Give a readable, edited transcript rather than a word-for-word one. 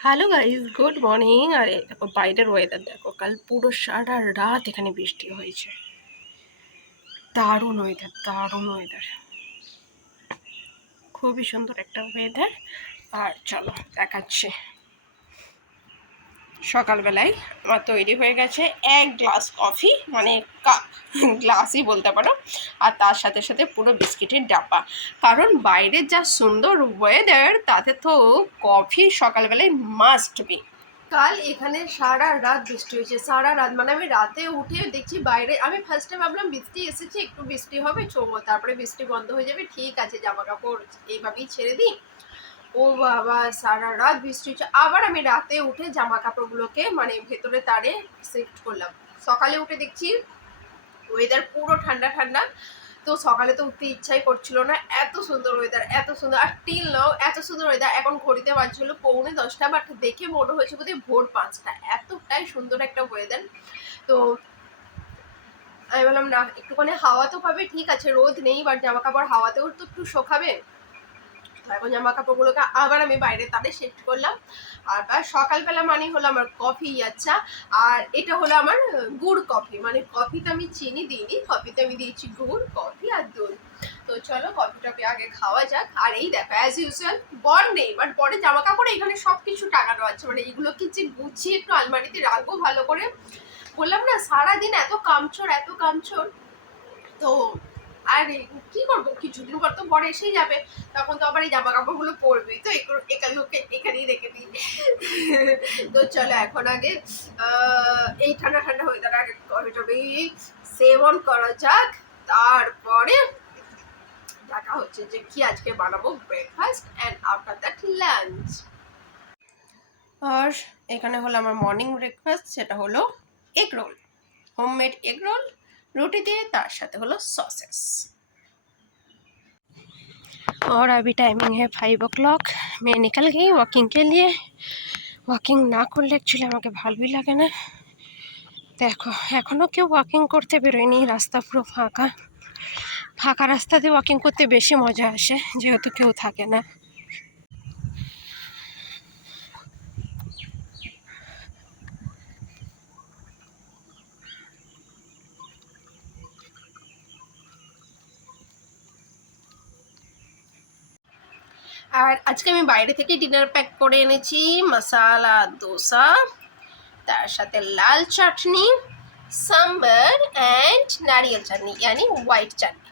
Hello guys, good morning. আরে দেখো বাইরের ওয়েদার দেখো, কাল পুরো সারা রাত এখানে বৃষ্টি হয়েছে। দারুণ ওয়েদার, দারুণ ওয়েদার, খুবই সুন্দর একটা ওয়েদার। আর চলো দেখাচ্ছি, সকালবেলায় আমার তৈরি হয়ে গেছে এক গ্লাস কফি, মানে কাপ, গ্লাসই বলতে পারো। আর তার সাথে সাথে পুরো বিস্কিটের ডাব্বা, কারণ বাইরের যা সুন্দর ওয়েদার, তাতে তো কফি সকালবেলায় মাস্ট বি। কাল এখানে সারা রাত বৃষ্টি হয়েছে, সারা রাত, মানে আমি রাতে উঠে দেখছি বাইরে। আমি ফার্স্টে ভাবলাম বৃষ্টি এসেছে, একটু বৃষ্টি হবে চোমো, তারপরে বৃষ্টি বন্ধ হয়ে যাবে, ঠিক আছে জামা কাপড় এইভাবেই ছেড়ে দিই। ও বাবা, সারা রাত বৃষ্টি হচ্ছে। আবার আমি রাতে উঠে জামা কাপড়গুলোকে মানে ভেতরে তারে শিফট করলাম। সকালে উঠে দেখছি ওয়েদার পুরো ঠান্ডা ঠান্ডা। তো সকালে তো উঠতে ইচ্ছাই করছিল না, এত সুন্দর ওয়েদার, এত সুন্দর। আর টিল নাও এত সুন্দর ওয়েদার। এখন ঘড়িতে বাজছিল 9:45, বাট দেখে মনে হয়েছে বোধহয় ভোর 5টা, এতটাই সুন্দর একটা ওয়েদার। তো আমি বললাম না, একটুখানি হাওয়া তো পাবে, ঠিক আছে রোদ নেই, বাট জামা কাপড় হাওয়াতেও তো একটু শোকাবে। এখন জামা কাপড়গুলোকে আবার আমি বাইরে তাদের শিফট করলাম। আর সকালবেলা মানে হলো আমার কফি, আচ্ছা। আর এটা হলো আমার গুড় কফি, মানে কফিতে আমি চিনি দিইনি, কফিতে আমি দিয়েছি গুড়, কফি আর দুধ। তো চলো কফিটাকে আগে খাওয়া যাক। আর এই দেখো অ্যাজ ইউজুয়াল বর নেই, বাট বরের জামা কাপড় এখানে সব কিছু টাঙানো আছে, মানে এগুলোকে যে গুছিয়ে একটু আলমারিতে রাখবো ভালো করে। বললাম না সারাদিন এত কামচোর, এত কামচোর। তো আর কি করবো, কিছুদিন পর তো বর এসেই যাবে, তখন তো আবার এই জামা কাপড়গুলো পরবে, তো এগুলোকে এখানেই রেখে দিই। তো চলো এখন আগে এই ঠান্ডা ঠান্ডা ওয়েদার আগে কফিটাকে সেবন করা যাক। তারপরে দেখা হচ্ছে যে কি আজকে বানাবো breakfast and after that lunch. আর এখানে হলো আমার মর্নিং ব্রেকফাস্ট, সেটা হলো egg roll, homemade egg roll रोटी দিয়ে, তার সাথে হলো সসেস। और अभी टाइमिंग है 5 o'clock। मैं निकल गई वॉकिंग के लिए। ওয়াকিং না করলে অ্যাকচুয়ালি আমাকে ভালোই লাগে না। দেখো এখনও কেউ ওয়াকিং করতে বেরোয়নি, রাস্তা পুরো ফাঁকা। ফাঁকা রাস্তাতে ওয়াকিং করতে বেশি মজা আসে, যেহেতু কেউ থাকে না। আর আজকে আমি বাইরে থেকে ডিনার প্যাক করে এনেছি মশালা দোসা, তার সাথে লাল চাটনি, सांबर एंड नारियल चटनी यानी व्हाइट चटनी।